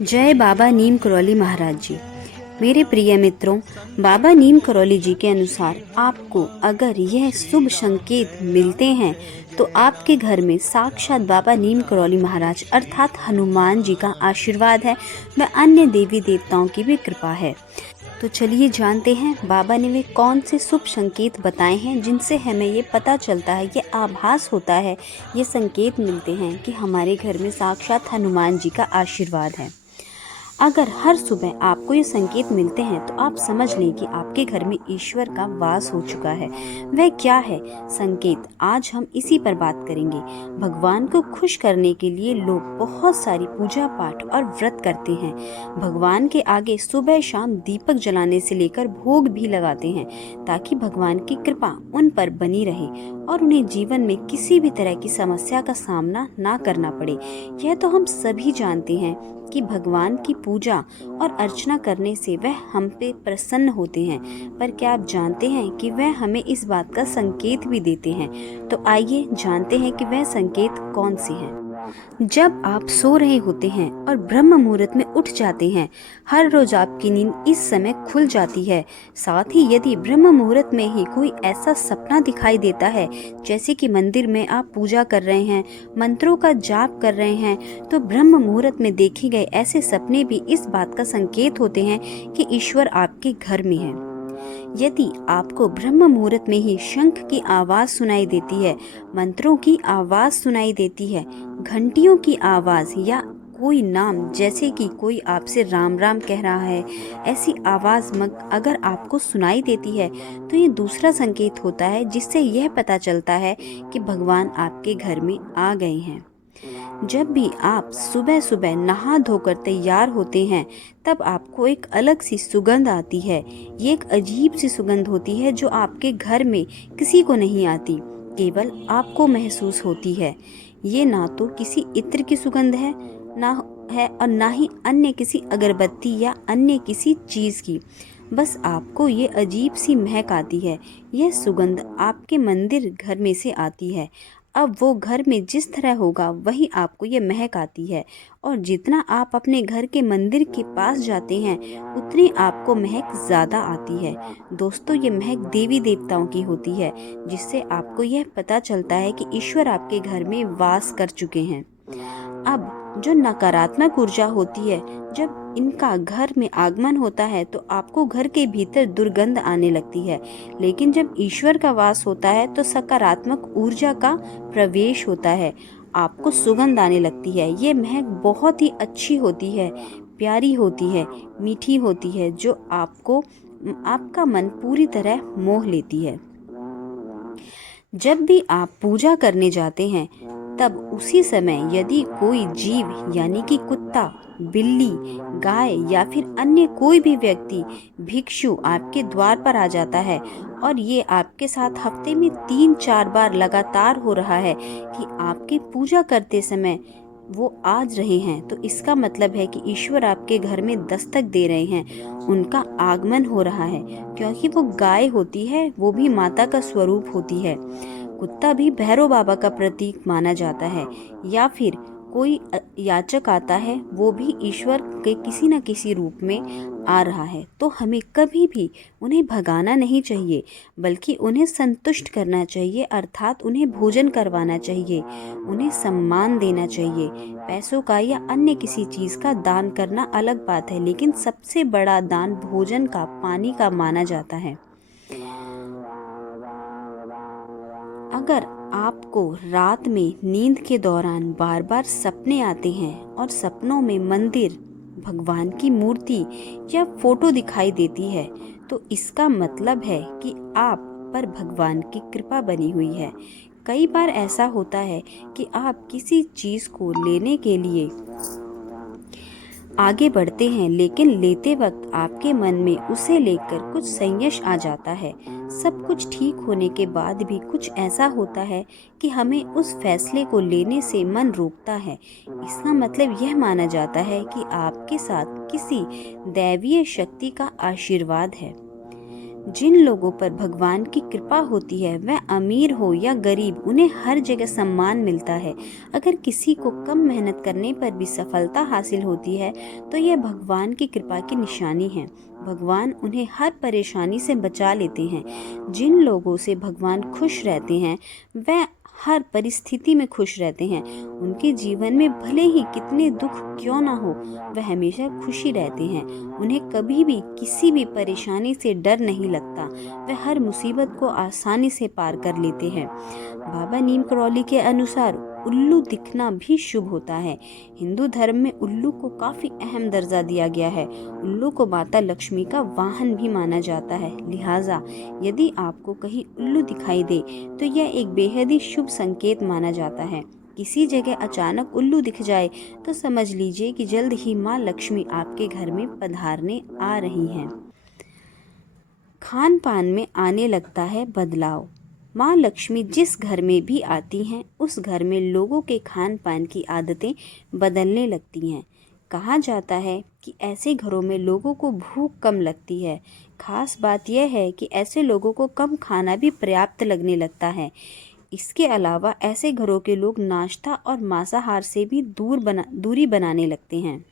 जय बाबा नीम करौली महाराज जी। मेरे प्रिय मित्रों, बाबा नीम करौली जी के अनुसार आपको अगर यह शुभ संकेत मिलते हैं तो आपके घर में साक्षात बाबा नीम करौली महाराज अर्थात हनुमान जी का आशीर्वाद है व अन्य देवी देवताओं की भी कृपा है। तो चलिए जानते हैं बाबा ने वे कौन से शुभ संकेत बताए हैं जिनसे हमें ये पता चलता है, ये आभास होता है, ये संकेत मिलते हैं कि हमारे घर में साक्षात हनुमान जी का आशीर्वाद है। अगर हर सुबह आपको ये संकेत मिलते हैं तो आप समझ लें कि आपके घर में ईश्वर का वास हो चुका है। वह क्या है संकेत, आज हम इसी पर बात करेंगे। भगवान को खुश करने के लिए लोग बहुत सारी पूजा पाठ और व्रत करते हैं। भगवान के आगे सुबह शाम दीपक जलाने से लेकर भोग भी लगाते हैं ताकि भगवान की कृपा उन पर बनी रहे और उन्हें जीवन में किसी भी तरह की समस्या का सामना ना करना पड़े। यह तो हम सभी जानते हैं कि भगवान की पूजा और अर्चना करने से वह हम पे प्रसन्न होते हैं, पर क्या आप जानते हैं कि वह हमें इस बात का संकेत भी देते हैं। तो आइए जानते हैं कि वह संकेत कौन से हैं। जब आप सो रहे होते हैं और ब्रह्म मुहूर्त में उठ जाते हैं, हर रोज आपकी नींद इस समय खुल जाती है। साथ ही यदि ब्रह्म मुहूर्त में ही कोई ऐसा सपना दिखाई देता है जैसे कि मंदिर में आप पूजा कर रहे हैं, मंत्रों का जाप कर रहे हैं, तो ब्रह्म मुहूर्त में देखे गए ऐसे सपने भी इस बात का संकेत होते हैं कि ईश्वर आपके घर में है। यदि आपको ब्रह्म मुहूर्त में ही शंख की आवाज सुनाई देती है, मंत्रों की आवाज सुनाई देती है, घंटियों की आवाज या कोई नाम जैसे कि कोई आपसे राम राम कह रहा है, ऐसी आवाज अगर आपको सुनाई देती है तो ये दूसरा संकेत होता है जिससे यह पता चलता है कि भगवान आपके घर में आ गए हैं। जब भी आप सुबह सुबह नहा धोकर तैयार होते हैं तब आपको एक अलग सी सुगंध आती है। ये एक अजीब सी सुगंध होती है जो आपके घर में किसी को नहीं आती, केवल आपको महसूस होती है। ये ना तो किसी इत्र की सुगंध है और ना ही अन्य किसी अगरबत्ती या अन्य किसी चीज़ की, बस आपको ये अजीब सी महक आती है। यह सुगंध आपके मंदिर घर में से आती है। अब वो घर में जिस तरह होगा वही आपको ये महक आती है और जितना आप अपने घर के मंदिर के पास जाते हैं उतनी आपको महक ज़्यादा आती है। दोस्तों, ये महक देवी देवताओं की होती है जिससे आपको यह पता चलता है कि ईश्वर आपके घर में वास कर चुके हैं। अब जो नकारात्मक ऊर्जा होती है, जब इनका घर में आगमन होता है तो आपको घर के भीतर दुर्गंध आने लगती है, लेकिन जब ईश्वर का वास होता है तो सकारात्मक ऊर्जा का प्रवेश होता है, आपको सुगंध आने लगती है। ये महक बहुत ही अच्छी होती है, प्यारी होती है, मीठी होती है, जो आपका मन पूरी तरह मोह लेती है। जब भी आप पूजा करने जाते हैं तब उसी समय यदि कोई जीव यानी कि कुत्ता, बिल्ली, गाय या फिर अन्य कोई भी व्यक्ति भिक्षु आपके द्वार पर आ जाता है और ये आपके साथ हफ्ते में 3-4 बार लगातार हो रहा है कि आपकी पूजा करते समय वो आज रहे हैं, तो इसका मतलब है कि ईश्वर आपके घर में दस्तक दे रहे हैं, उनका आगमन हो रहा है। क्योंकि वो गाय होती है, वो भी माता का स्वरूप होती है। कुत्ता भी भैरव बाबा का प्रतीक माना जाता है, या फिर कोई याचक आता है, वो भी ईश्वर के किसी न किसी रूप में आ रहा है। तो हमें कभी भी उन्हें भगाना नहीं चाहिए, बल्कि उन्हें संतुष्ट करना चाहिए, अर्थात उन्हें भोजन करवाना चाहिए, उन्हें सम्मान देना चाहिए। पैसों का या अन्य किसी चीज़ का दान करना अलग बात है, लेकिन सबसे बड़ा दान भोजन का, पानी का माना जाता है। अगर आपको रात में नींद के दौरान बार बार सपने आते हैं और सपनों में मंदिर, भगवान की मूर्ति या फोटो दिखाई देती है, तो इसका मतलब है कि आप पर भगवान की कृपा बनी हुई है। कई बार ऐसा होता है कि आप किसी चीज़ को लेने के लिए आगे बढ़ते हैं, लेकिन लेते वक्त आपके मन में उसे लेकर कुछ संयश आ जाता है। सब कुछ ठीक होने के बाद भी कुछ ऐसा होता है कि हमें उस फैसले को लेने से मन रोकता है। इसका मतलब यह माना जाता है कि आपके साथ किसी दैवीय शक्ति का आशीर्वाद है। जिन लोगों पर भगवान की कृपा होती है, वह अमीर हो या गरीब, उन्हें हर जगह सम्मान मिलता है। अगर किसी को कम मेहनत करने पर भी सफलता हासिल होती है तो यह भगवान की कृपा की निशानी है। भगवान उन्हें हर परेशानी से बचा लेते हैं। जिन लोगों से भगवान खुश रहते हैं वह हर परिस्थिति में खुश रहते हैं। उनके जीवन में भले ही कितने दुख क्यों ना हो, वह हमेशा खुशी रहते हैं। उन्हें कभी भी किसी भी परेशानी से डर नहीं लगता। वह हर मुसीबत को आसानी से पार कर लेते हैं। बाबा नीम करौली के अनुसार उल्लू दिखना भी शुभ होता है। हिंदू धर्म में उल्लू को काफी अहम दर्जा दिया गया है। उल्लू को माता लक्ष्मी का वाहन भी माना जाता है। लिहाजा यदि आपको कहीं उल्लू दिखाई दे तो यह एक बेहद ही शुभ संकेत माना जाता है। किसी जगह अचानक उल्लू दिख जाए तो समझ लीजिए कि जल्द ही माँ लक्ष्मी आपके घर में पधारने आ रही हैं। खान पान में आने लगता है बदलाव। माँ लक्ष्मी जिस घर में भी आती हैं उस घर में लोगों के खान पान की आदतें बदलने लगती हैं। कहा जाता है कि ऐसे घरों में लोगों को भूख कम लगती है। खास बात यह है कि ऐसे लोगों को कम खाना भी पर्याप्त लगने लगता है। इसके अलावा ऐसे घरों के लोग नाश्ता और मांसाहार से भी दूरी बनाने लगते हैं।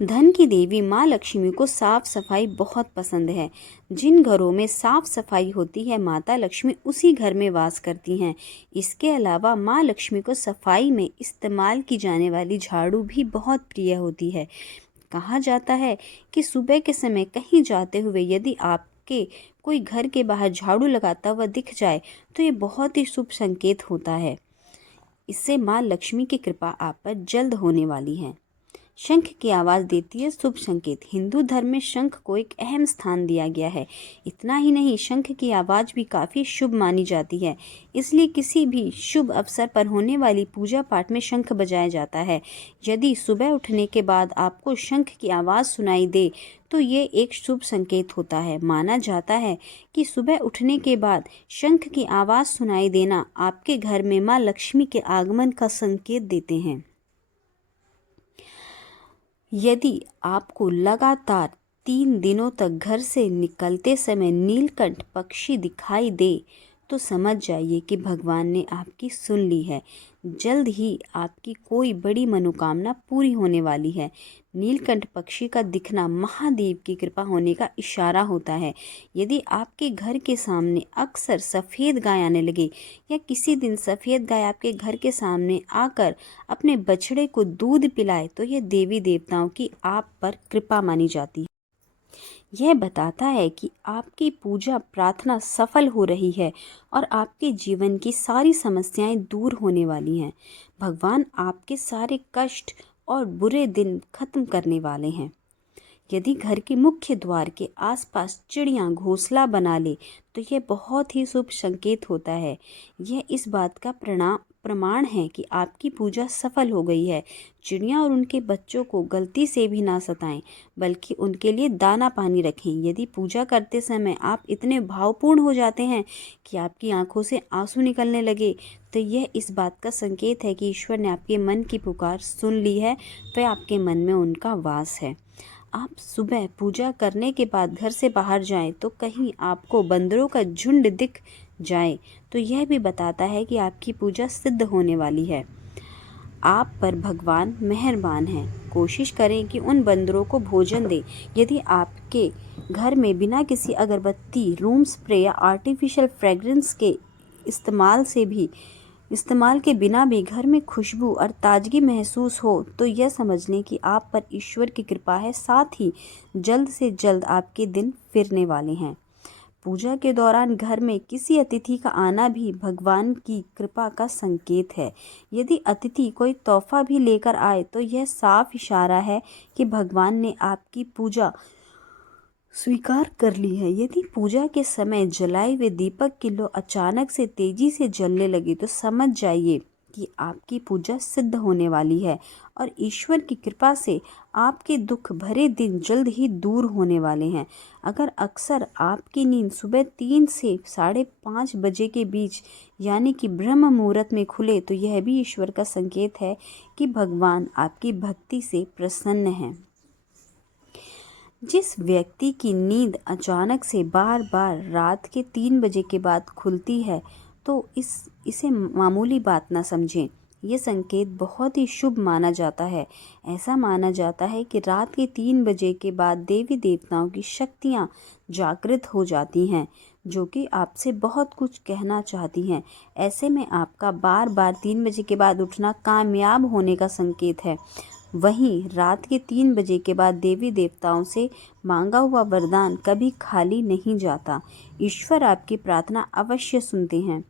धन की देवी माँ लक्ष्मी को साफ सफाई बहुत पसंद है। जिन घरों में साफ सफाई होती है माता लक्ष्मी उसी घर में वास करती हैं। इसके अलावा माँ लक्ष्मी को सफाई में इस्तेमाल की जाने वाली झाड़ू भी बहुत प्रिय होती है। कहा जाता है कि सुबह के समय कहीं जाते हुए यदि आपके कोई घर के बाहर झाड़ू लगाता हुआ दिख जाए तो ये बहुत ही शुभ संकेत होता है। इससे माँ लक्ष्मी की कृपा आप पर जल्द होने वाली है। शंख की आवाज़ देती है शुभ संकेत। हिंदू धर्म में शंख को एक अहम स्थान दिया गया है। इतना ही नहीं, शंख की आवाज़ भी काफ़ी शुभ मानी जाती है। इसलिए किसी भी शुभ अवसर पर होने वाली पूजा पाठ में शंख बजाया जाता है। यदि सुबह उठने के बाद आपको शंख की आवाज़ सुनाई दे तो ये एक शुभ संकेत होता है। माना जाता है कि सुबह उठने के बाद शंख की आवाज़ सुनाई देना आपके घर में माँ लक्ष्मी के आगमन का संकेत देते हैं। यदि आपको लगातार 3 दिनों तक घर से निकलते समय नीलकंठ पक्षी दिखाई दे तो समझ जाइए कि भगवान ने आपकी सुन ली है। जल्द ही आपकी कोई बड़ी मनोकामना पूरी होने वाली है। नीलकंठ पक्षी का दिखना महादेव की कृपा होने का इशारा होता है। यदि आपके घर के सामने अक्सर सफ़ेद गाय आने लगे या किसी दिन सफ़ेद गाय आपके घर के सामने आकर अपने बछड़े को दूध पिलाए तो यह देवी देवताओं की आप पर कृपा मानी जाती है। यह बताता है कि आपकी पूजा प्रार्थना सफल हो रही है और आपके जीवन की सारी समस्याएं दूर होने वाली हैं। भगवान आपके सारे कष्ट और बुरे दिन खत्म करने वाले हैं। यदि घर के मुख्य द्वार के आसपास चिड़ियाँ घोंसला बना ले तो यह बहुत ही शुभ संकेत होता है। यह इस बात का प्रमाण है कि आपकी पूजा सफल हो गई है। चिड़ियाँ और उनके बच्चों को गलती से भी ना सताएं, बल्कि उनके लिए दाना पानी रखें। यदि पूजा करते समय आप इतने भावपूर्ण हो जाते हैं कि आपकी आंखों से आंसू निकलने लगे तो यह इस बात का संकेत है कि ईश्वर ने आपके मन की पुकार सुन ली है, वह आपके मन में उनका वास है। आप सुबह पूजा करने के बाद घर से बाहर जाएं तो कहीं आपको बंदरों का झुंड दिख जाए तो यह भी बताता है कि आपकी पूजा सिद्ध होने वाली है। आप पर भगवान मेहरबान हैं। कोशिश करें कि उन बंदरों को भोजन दें। यदि आपके घर में बिना किसी अगरबत्ती, रूम स्प्रे या आर्टिफिशियल फ्रेगरेंस के इस्तेमाल के बिना भी घर में खुशबू और ताजगी महसूस हो तो यह समझ लें कि आप पर ईश्वर की कृपा है। साथ ही जल्द से जल्द आपके दिन फिरने वाले हैं। पूजा के दौरान घर में किसी अतिथि का आना भी भगवान की कृपा का संकेत है। यदि अतिथि कोई तोहफा भी लेकर आए तो यह साफ इशारा है कि भगवान ने आपकी पूजा स्वीकार कर ली है। यदि पूजा के समय जलाए हुए दीपक की लौ अचानक से तेजी से जलने लगी तो समझ जाइए कि आपकी पूजा सिद्ध होने वाली है और ईश्वर की कृपा से आपके दुख भरे दिन जल्द ही दूर होने वाले हैं। अगर अक्सर आपकी नींद सुबह 3 से 5:30 बजे के बीच यानी कि ब्रह्म मुहूर्त में खुले तो यह भी ईश्वर का संकेत है कि भगवान आपकी भक्ति से प्रसन्न हैं। जिस व्यक्ति की नींद अचानक से बार बार रात के 3 बजे के बाद खुलती है, तो इसे मामूली बात ना समझें। ये संकेत बहुत ही शुभ माना जाता है। ऐसा माना जाता है कि रात के 3 बजे के बाद देवी देवताओं की शक्तियाँ जागृत हो जाती हैं, जो कि आपसे बहुत कुछ कहना चाहती हैं। ऐसे में आपका बार बार 3 बजे के बाद उठना कामयाब होने का संकेत है। वहीं रात के 3 बजे के बाद देवी देवताओं से मांगा हुआ वरदान कभी खाली नहीं जाता। ईश्वर आपकी प्रार्थना अवश्य सुनते हैं।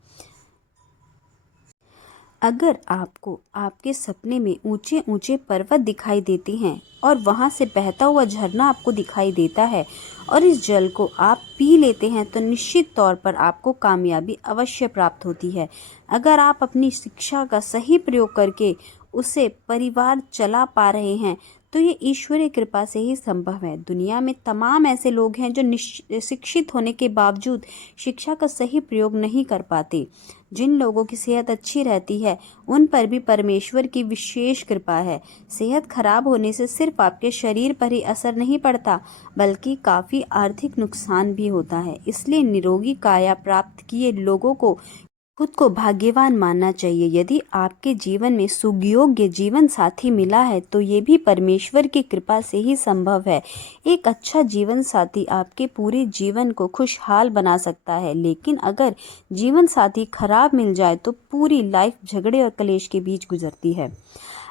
अगर आपको आपके सपने में ऊंचे ऊंचे पर्वत दिखाई देते हैं और वहां से बहता हुआ झरना आपको दिखाई देता है और इस जल को आप पी लेते हैं, तो निश्चित तौर पर आपको कामयाबी अवश्य प्राप्त होती है। अगर आप अपनी शिक्षा का सही प्रयोग करके उसे परिवार चला पा रहे हैं, तो ये ईश्वरीय कृपा से ही संभव है। दुनिया में तमाम ऐसे लोग हैं जो शिक्षित होने के बावजूद शिक्षा का सही प्रयोग नहीं कर पाते। जिन लोगों की सेहत अच्छी रहती है, उन पर भी परमेश्वर की विशेष कृपा है। सेहत खराब होने से सिर्फ आपके शरीर पर ही असर नहीं पड़ता, बल्कि काफ़ी आर्थिक नुकसान भी होता है। इसलिए निरोगी काया प्राप्त किए लोगों को खुद को भाग्यवान मानना चाहिए। यदि आपके जीवन में सुयोग्य जीवन साथी मिला है, तो ये भी परमेश्वर की कृपा से ही संभव है। एक अच्छा जीवन साथी आपके पूरे जीवन को खुशहाल बना सकता है, लेकिन अगर जीवन साथी खराब मिल जाए तो पूरी लाइफ झगड़े और कलेश के बीच गुजरती है।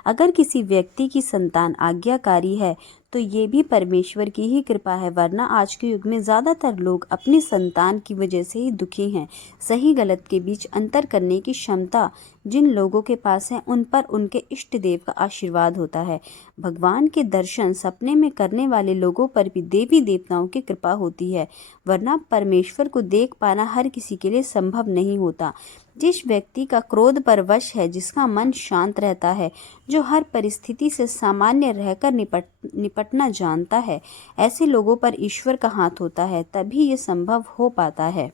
अगर किसी व्यक्ति की संतान आज्ञाकारी है, तो ये भी परमेश्वर की ही कृपा है, वरना आज के युग में ज़्यादातर लोग अपनी संतान की वजह से ही दुखी हैं। सही गलत के बीच अंतर करने की क्षमता जिन लोगों के पास है, उन पर उनके इष्ट देव का आशीर्वाद होता है। भगवान के दर्शन सपने में करने वाले लोगों पर भी देवी देवताओं की कृपा होती है, वरना परमेश्वर को देख पाना हर किसी के लिए संभव नहीं होता। जिस व्यक्ति का क्रोध पर वश है, जिसका मन शांत रहता है, जो हर परिस्थिति से सामान्य रहकर निपटना जानता है, ऐसे लोगों पर ईश्वर का हाथ होता है, तभी ये संभव हो पाता है।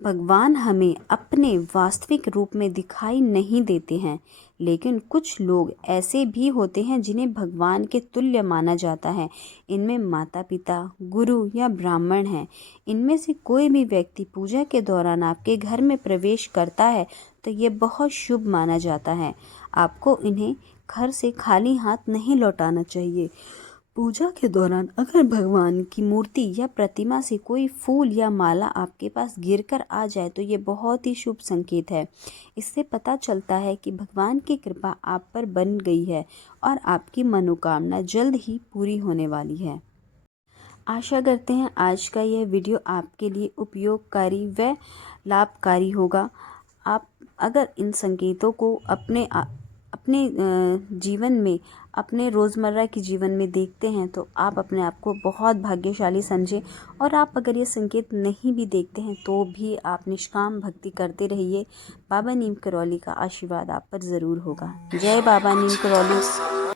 भगवान हमें अपने वास्तविक रूप में दिखाई नहीं देते हैं, लेकिन कुछ लोग ऐसे भी होते हैं जिन्हें भगवान के तुल्य माना जाता है। इनमें माता पिता, गुरु या ब्राह्मण हैं। इनमें से कोई भी व्यक्ति पूजा के दौरान आपके घर में प्रवेश करता है, तो ये बहुत शुभ माना जाता है। आपको इन्हें घर से खाली हाथ नहीं लौटाना चाहिए। पूजा के दौरान अगर भगवान की मूर्ति या प्रतिमा से कोई फूल या माला आपके पास गिरकर आ जाए, तो ये बहुत ही शुभ संकेत है। इससे पता चलता है कि भगवान की कृपा आप पर बन गई है और आपकी मनोकामना जल्द ही पूरी होने वाली है। आशा करते हैं आज का यह वीडियो आपके लिए उपयोगकारी व लाभकारी होगा। आप अगर इन संकेतों को अपने जीवन में, अपने रोज़मर्रा के जीवन में देखते हैं, तो आप अपने आप को बहुत भाग्यशाली समझें। और आप अगर ये संकेत नहीं भी देखते हैं, तो भी आप निष्काम भक्ति करते रहिए। बाबा नीम करौली का आशीर्वाद आप पर ज़रूर होगा। जय बाबा नीम करौली।